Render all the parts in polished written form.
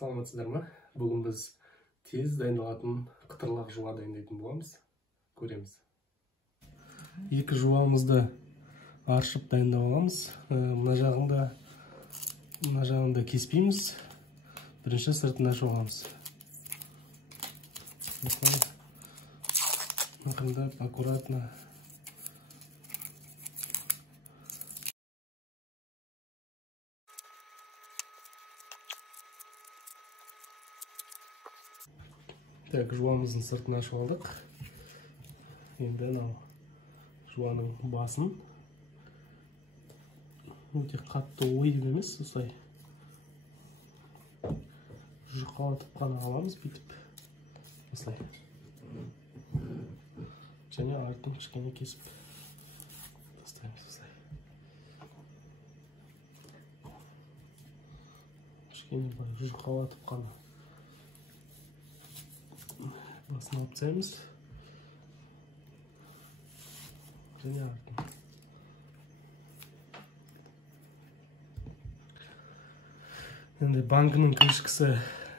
Саламатсыздар ма? Бүгін біз тез дайындалатын қытырлақ жуа дайындайтын боламыз. Көреміз. Екі жуамызды аршып дайындап аламыз. Мына жағында кеспейміз. Бірінші сыртын ашып аламыз. Ақырындап, аккуратно. Так, жуамыздың сыртын ашып алдық. Енді анау жуаның басын өте қатты ойып емес, осылай жұқалатып қана аламыз, бүйтіп. Осылай. Және артын кішкене кесіп тастаймыз, осылай. Кішкене жұқалатып қана басын алып тастаймыз. Және артын. Енді банкінің крышкасы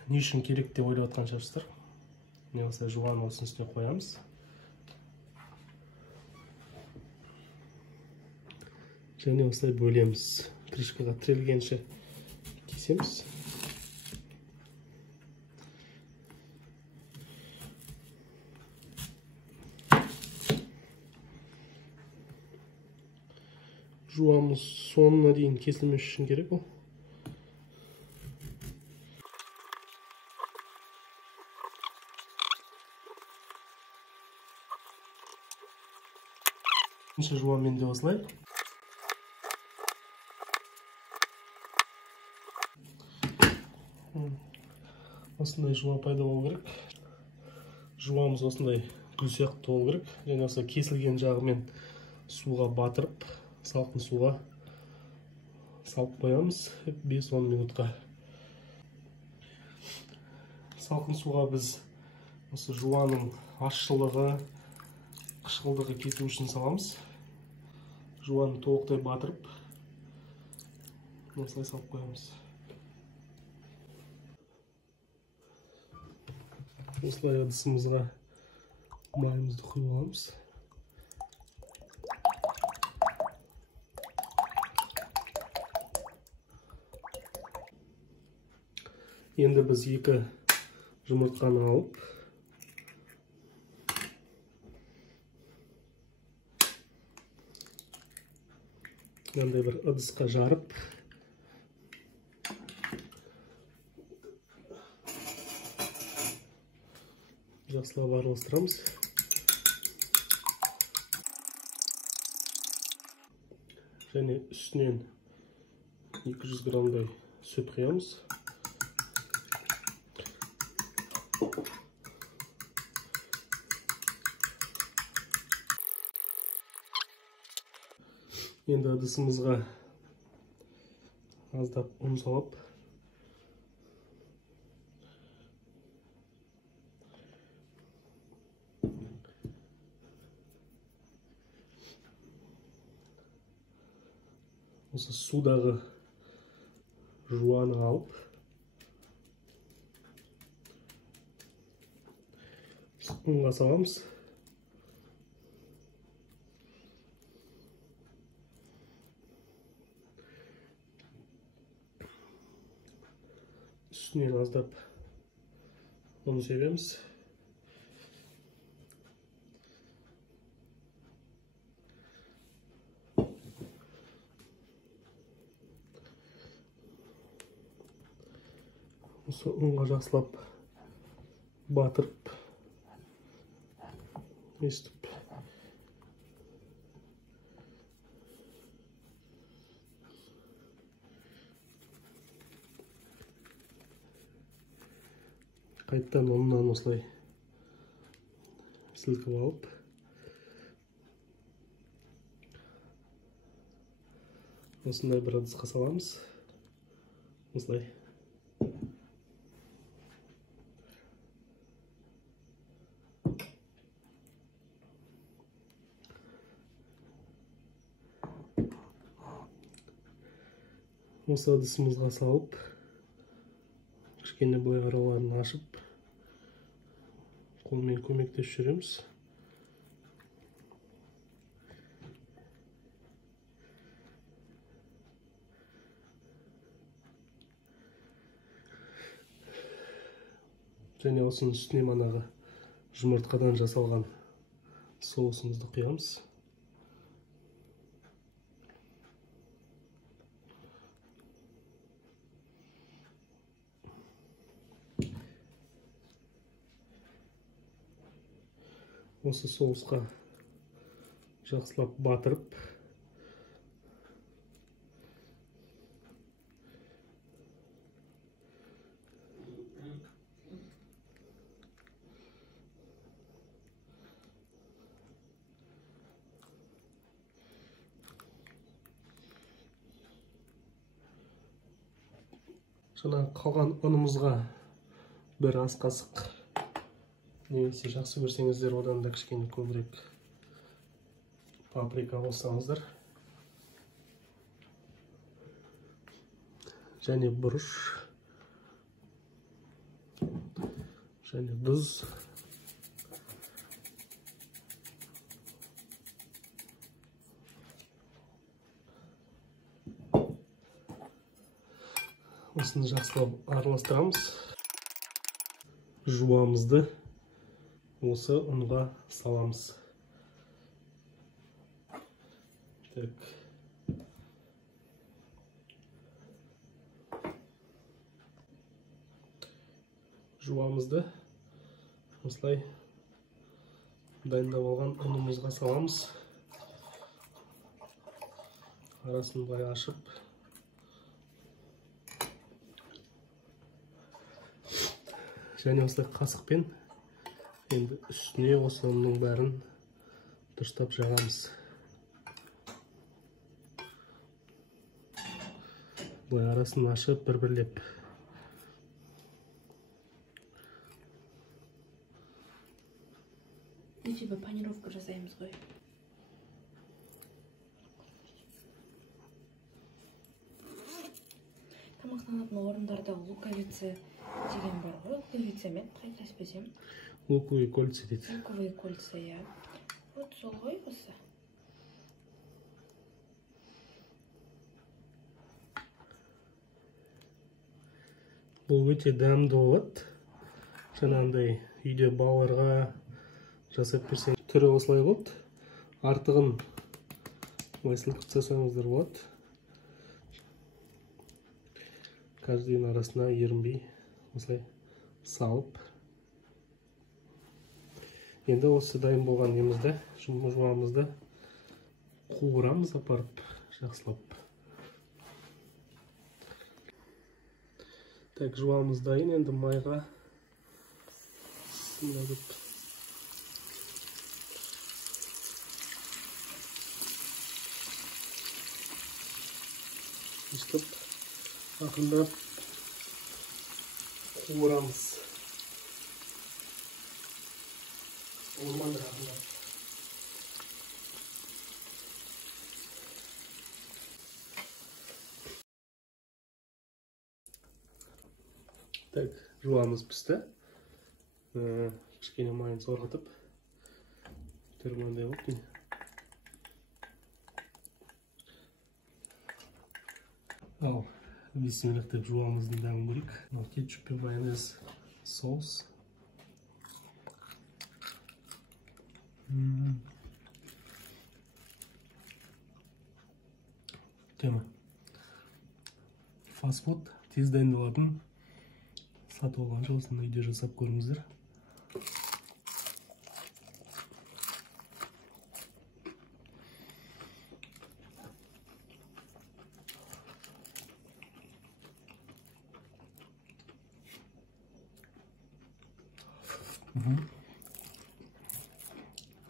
не үшін керек деп ойлап отқан шығарсыздар. Міне осылай жуаны осының үстіне қоямыз. Және осылай бөлеміз. Крышкаға тірелгенше кесеміз. Жуамыз соңына дейін кесілмес үшін керек ол. Екінші жуаммен де осылай. Осындай жуа пайда болу керек. Жуамыз осындай гүл сияқты болу керек. Және осы кесілген жағымен суға батырып, салқын суға салып қоямыз 5-10 минутқа. Салқын суға біз осы жуаның ащылығы, қышқылдығы кету үшін саламыз. Жуаны толықтай батырып, осылай салып қоямыз. Осылай ыдысымызға майымызды құйып аламыз. Енді біз екі жұмыртқаны алып, мынандай бір ыдысқа жарып, жақсылап араластырамыз. Және үстінен 200 граммдай сүт құямыз. Енді ыдысымызға аздап ұн салып, осы судағы жуаны алып, ұнға саламыз. Үстінен аздап ұн себеміз. Осы ұнға жақсылап батырып, естіп. Қайттан ұннан осылай сілкіп алып, осындай бір ыдысқа саламыз. Осылай. Осы ыдысымызға салып, кішкене былай араларын ашып қолмен көмектесіп жүреміз. Және осының үстіне манағы жұмыртқадан жасалған соусымызды құямыз. Осы соусқа жақсылап батырып, жаңа қалған ұнымызға бір ас қасық, немесе жақсы көрсеңіздер одан да кішкене көбірек паприка қоссаңыздар. Және бұрыш, және тұз. Осыны жақсылап араластырамыз. Жуамызды осы ұнға саламыз. Так. Жуамызды осылай дайындап алған ұнымызға саламыз. Арасын былай ашып, және осылай қасықпен енді үстіне осы ұнның бәрін дұрыстап жағамыз. Бұлай арасын ашып бір-бірлеп. Типа панировка жасаймыз ғой. Тамақтанатын орындарда луковица деген бар ғой. Луковица мен қайтаспесем. Луковые кольца дейді. Луковые кольца, я. Вот сол ғой осы. Бұл өте дәмді болады. Жаңағындай үйде балаларға жасап берсең, түрі осылай болады. Артығын сылқып тастасаңыздар болады. Каждыйын арасына ерінбей осылай салып. Енді осы дайын болған немізді, жуамызды қуырамыз апарып, жақсылап. Так, жуамыз дайын, енді майға сіңіріп. Үстіп, ақындап қуырамыз. Olmandır ақындап. Так, жуамыз пісті. Кішкене майын сорғытып, түрмандай болып. Ал, бисмиллах деп жуамыздың дәмін көрейік. Кетчуп пен майонез соус. Тема. Фастфуд тез дайындалатын сатып алғанша осыны үйде жасап көріңіздер.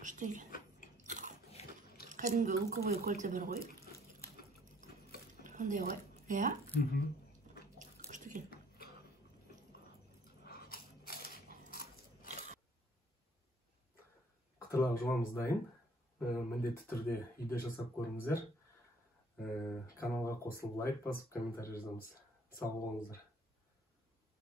Күшті екен. Кәдімгі луковые кольца бар ғой. Ондай ғой. Иә? Күшті екен. Қытырлап жуамыз дайын. Міндетті түрде үйде жасап көріңіздер. Каналға қосылып лайк басып, комментарий жазамыз. Сау болыңыздар.